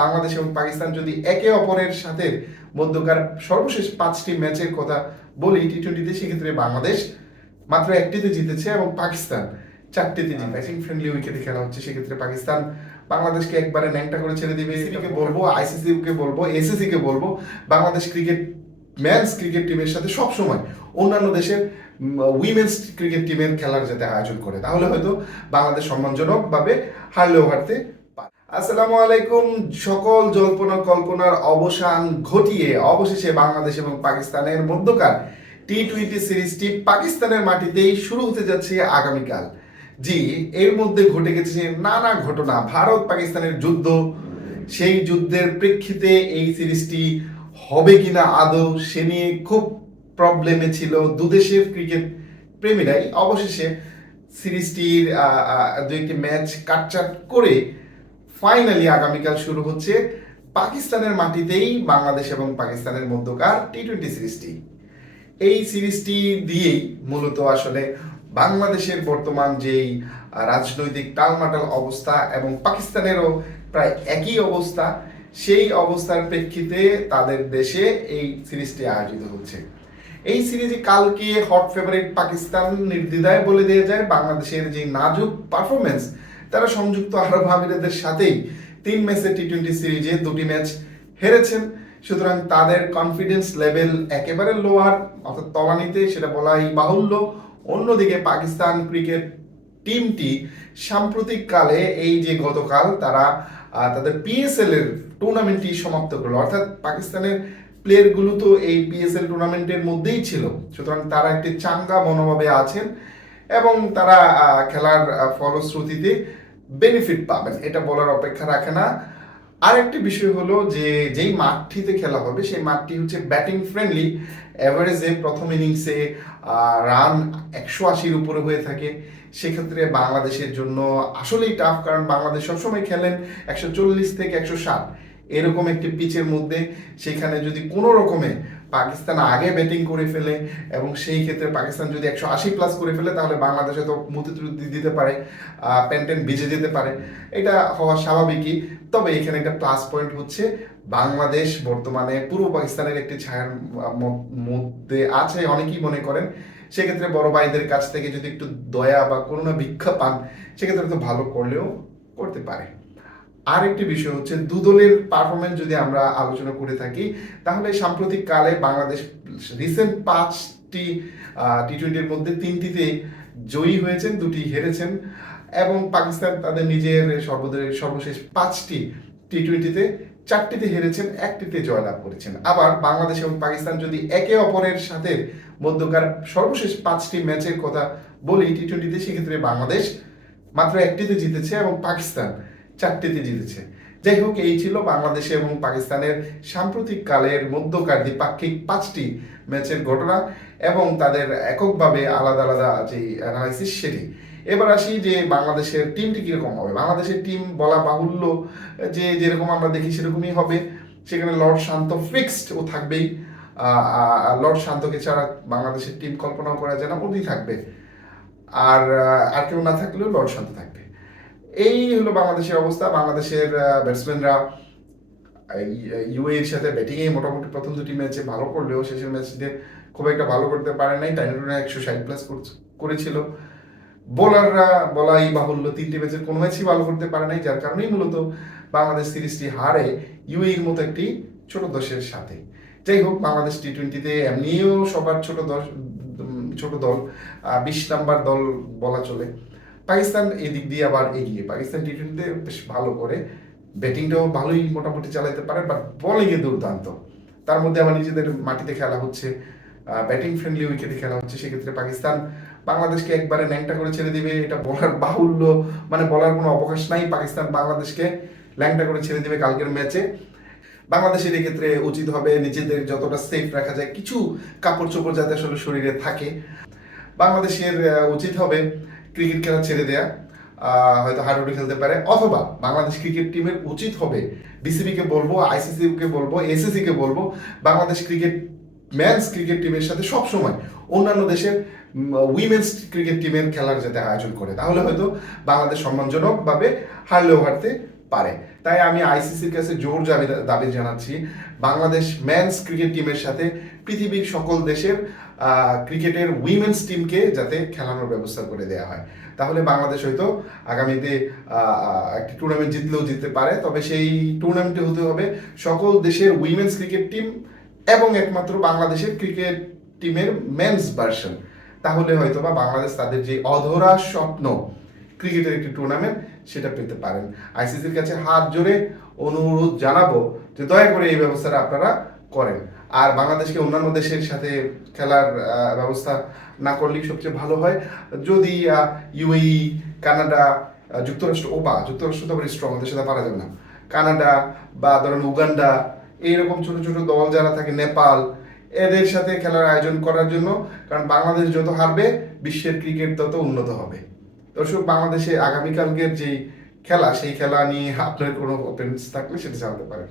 বাংলাদেশ এবং পাকিস্তান যদি একে অপরের সাথে মধ্যকার সর্বশেষ পাঁচটি ম্যাচের কথা বলি টি টোয়েন্টিতে সেক্ষেত্রে বাংলাদেশ মাত্র একটিতে জিতেছে এবং পাকিস্তান চারটিতে জিতে ব্যাটিং ফ্রেন্ডলি উইকেটে খেলা হচ্ছে। সেক্ষেত্রে পাকিস্তান বাংলাদেশকে একবারে ন্যাংটা করে ছেড়ে দিবে। কে বলব। আইসিসি কে বলব এসিসি কে বলব বাংলাদেশ ক্রিকেট ম্যানস ক্রিকেট টিমের সাথে সব সময় অন্যান্য দেশের উইমেন্স ক্রিকেট টিমের খেলার যাতে আয়োজন করে। তাহলে হয়তো বাংলাদেশ সম্মানজনকভাবে হারলেও হারতে আসসালামু আলাইকুম। সকল জল্পনা কল্পনার অবসান ঘটিয়ে অবশেষে বাংলাদেশ এবং পাকিস্তানের মধ্যকার টি টোয়েন্টি সিরিজটি পাকিস্তানের মাটিতেই শুরু হতে যাচ্ছে আগামীকাল। জি, এর মধ্যে ঘটে গেছে নানা ঘটনা। ভারত পাকিস্তানের যুদ্ধ, সেই যুদ্ধের প্রেক্ষিতে এই সিরিজটি হবে কিনা আদৌ সে নিয়ে খুব প্রবলেমে ছিল দুদেশের ক্রিকেট প্রেমীরাই। অবশেষে সিরিজটির দু একটি ম্যাচ কাটচাট করে ফাইনালি আগামীকাল শুরু হচ্ছে পাকিস্তানের মাটিতেই বাংলাদেশ এবং পাকিস্তানের মধ্যকার টি টোয়েন্টি সিরিজটি। এই সিরিজটি দিয়েই মূলত আসলে বাংলাদেশের বর্তমান যেই রাজনৈতিক টালমাটাল অবস্থা এবং পাকিস্তানেরও প্রায় একই অবস্থা, সেই অবস্থার প্রেক্ষিতে তাদের দেশে এই সিরিজটি আয়োজিত হচ্ছে। এই সিরিজে কালকে হট ফেভারিট পাকিস্তান নির্দ্বিধায় বলে দিয়ে যায় বাংলাদেশের যে নাজুক পারফরমেন্স তারা সংযুক্ত আরব আমিরাতের সাথেই তিন ম্যাচের টি টোয়েন্টি সিরিজে দুটি ম্যাচ হেরেছেন। সুতরাং তাদের কনফিডেন্স লেভেল একেবারে লোয়ার অর্থাৎ তলানিতে সেটা বলাই বাহুল্য। অন্যদিকে পাকিস্তান ক্রিকেট টিমটি সাম্প্রতিককালে এই যে গতকাল তারা তাদের পিএসএল এর টুর্নামেন্টটি সমাপ্ত করল। অর্থাৎ পাকিস্তানের প্লেয়ারগুলো তো এই পিএসএল টুর্নামেন্টের মধ্যেই ছিল। সুতরাং তারা একটি চাঙ্গা মনোভাবে আছেন এবং তারা খেলার ফলশ্রুতিতে বেনিফিট পাবেন, এটা বলার অপেক্ষা রাখে না। আরেকটি বিষয় হলো যে, যেই মাঠটিতে খেলা হবে, সেই মাঠটি হচ্ছে ব্যাটিং ফ্রেন্ডলি অ্যাভারেজে প্রথম ইনিংসে রান একশো আশির উপরে হয়ে থাকে। সেক্ষেত্রে বাংলাদেশের জন্য আসলেই টাফ কারণ বাংলাদেশ সবসময় খেলেন একশো চল্লিশ থেকে একশো ষাট। এরকম একটি পিচের মধ্যে সেখানে যদি কোনো রকমে পাকিস্তান আগে ব্যাটিং করে ফেলে এবং সেই ক্ষেত্রে পাকিস্তান যদি একশো আশি প্লাস করে ফেলে, তাহলে বাংলাদেশে তো মতিতুতি দিতে পারে প্যান্টেন ভিজে যেতে পারে। এটা হওয়া স্বাভাবিকই। তবে এখানে একটা প্লাস পয়েন্ট হচ্ছে, বাংলাদেশ বর্তমানে পূর্ব পাকিস্তানের একটি ছায়ার মধ্যে আছে অনেকেই মনে করেন। সেক্ষেত্রে বড় ভাইদের কাছ থেকে যদি একটু দয়া বা করুণা ভিক্ষা পান, সেক্ষেত্রে তো ভালো করলেও করতে পারে। আরেকটি বিষয় হচ্ছে দুদলের পারফরমেন্স যদি আমরা আলোচনা করে থাকি, তাহলে সাম্প্রতিক কালে বাংলাদেশ রিসেন্ট পাঁচটি টি টোয়েন্টির মধ্যে তিনটিতে জয়ী হয়েছেন, দুটি হেরেছেন এবং পাকিস্তান তাদের নিজের সর্বদের সর্বশেষ পাঁচটি টি টোয়েন্টিতে চারটিতে হেরেছেন, একটিতে জয়লাভ করেছেন। আবার বাংলাদেশ এবং পাকিস্তান যদি একে অপরের সাথে মধ্যকার সর্বশেষ পাঁচটি ম্যাচের কথা বলি টি টোয়েন্টিতে সেক্ষেত্রে বাংলাদেশ মাত্র একটিতে জিতেছে এবং পাকিস্তান চারটিতে জিতেছে। যাই হোক, এই ছিল বাংলাদেশ এবং পাকিস্তানের সাম্প্রতিক কালের মধ্যকার দ্বিপাক্ষিক পাঁচটি ম্যাচের ঘটনা এবং তাদের এককভাবে আলাদা আলাদা যে অ্যানালাইসিস সেটি। এবার আসি যে বাংলাদেশের টিমটি কীরকম হবে। বাংলাদেশের টিম বলা বাহুল্য যে যেরকম আমরা দেখি সেরকমই হবে। সেখানে লর্ড শান্ত ফিক্সড ও থাকবেই। লর্ড শান্তকে ছাড়া বাংলাদেশের টিম কল্পনাও করা যায় না, উনি থাকবে। আর আর কেউ না থাকলেও লর্ড শান্ত থাকবে। এই হলো বাংলাদেশের অবস্থা। বাংলাদেশের ব্যাটসম্যানরা ইউএর সাথে ব্যাটিংয়ে মোটামুটি প্রথম দুটি ম্যাচে ভালো করলেও শেষের ম্যাচটিতে খুব একটা ভালো করতে পারে নাই। টাইনুরা একশো ষাট প্লাস করেছিল। বোলাররা বলাই বাহুল্য, তিনটি ম্যাচের কোনো ম্যাচই ভালো করতে পারে নাই, যার কারণেই মূলত বাংলাদেশ সিরিজটি হারে ইউএর মতো একটি ছোট দশের সাথে। যাই হোক, বাংলাদেশ টি টোয়েন্টিতে এমনিও সবার ছোট দশ ছোট দল বিশ নাম্বার দল বলা চলে। পাকিস্তান এদিক দিয়ে আবার এগিয়ে। পাকিস্তান টি টোয়েন্টিতে বেশ ভালো করে ব্যাটিংটাও ভালোই মোটামুটি চালাতে পারে বাট বোলিংয়ে দুর্দান্ত। তার মধ্যে আবার নিজেদের মাটিতে খেলা হচ্ছে ব্যাটিং ফ্রেন্ডলি উইকেটে খেলা হচ্ছে, সেক্ষেত্রে পাকিস্তান বাংলাদেশকে একবারে ন্যাংটা করে ছেড়ে দিবে, এটা বলার বাহুল্য মানে বলার কোনো অবকাশ নাই। পাকিস্তান বাংলাদেশকে ল্যাংটা করে ছেড়ে দিবে কালকের ম্যাচে বাংলাদেশের এক্ষেত্রে উচিত হবে নিজেদের যতটা সেফ রাখা যায়, কিছু কাপড় চোপড় যাতে আসলে শরীরে থাকে। বাংলাদেশের উচিত হবে ক্রিকেট খেলা ছেড়ে দেয়া হয়তো হাডুডি খেলতে পারে। অথবা বাংলাদেশ ক্রিকেট টিমের উচিত হবে বিসিবি কে বলব আইসিসি কে বলব এসএসসি কে বলব, বাংলাদেশ ক্রিকেট ম্যানস ক্রিকেট টিমের সাথে সব সময় অন্যান্য দেশের উইমেন্স ক্রিকেট টিমের খেলার যাতে আয়োজন করে। তাহলে হয়তো বাংলাদেশ সম্মানজনকভাবে হারলেও হারতে পারে। তাই আমি আইসিসির কাছে জোর দাবি দাবি জানাচ্ছি, বাংলাদেশ মেন্স ক্রিকেট টিমের সাথে পৃথিবীর সকল দেশের ক্রিকেটের উইমেন্স টিমকে যাতে খেলানোর ব্যবস্থা করে দেওয়া হয়। তাহলে বাংলাদেশ হয়তো আগামীতে একটি টুর্নামেন্ট জিতলেও জিততে পারে, তবে সেই টুর্নামেন্টে হতে হবে সকল দেশের উইমেন্স ক্রিকেট টিম এবং একমাত্র বাংলাদেশের ক্রিকেট টিমের মেন্স ভার্সন তাহলে হয়তো বা বাংলাদেশ তাদের যে অধরা স্বপ্ন ক্রিকেটের একটি টুর্নামেন্ট সেটা পেতে পারেন। আইসিসির কাছে হাত জোরে অনুরোধ জানাব যে দয়া করে এই ব্যবস্থাটা আপনারা করেন। আর বাংলাদেশকে অন্যান্য দেশের সাথে খেলার ব্যবস্থা না করলেই সবচেয়ে ভালো হয়। যদি ইউএই কানাডা যুক্তরাষ্ট্র ও বা যুক্তরাষ্ট্র তো স্ট্রং ওদের সাথে পারা যাবে না। কানাডা বা ধরেন উগান্ডা, এইরকম ছোট ছোট দল যারা থাকে, নেপাল, এদের সাথে খেলার আয়োজন করার জন্য, কারণ বাংলাদেশ যত হারবে, বিশ্বের ক্রিকেট তত উন্নত হবে। দর্শক, বাংলাদেশে আগামীকালকের যে খেলা, সেই খেলা নিয়ে আপনার কোনো ওপেন্স থাকলে সেটা জানাতে পারেন।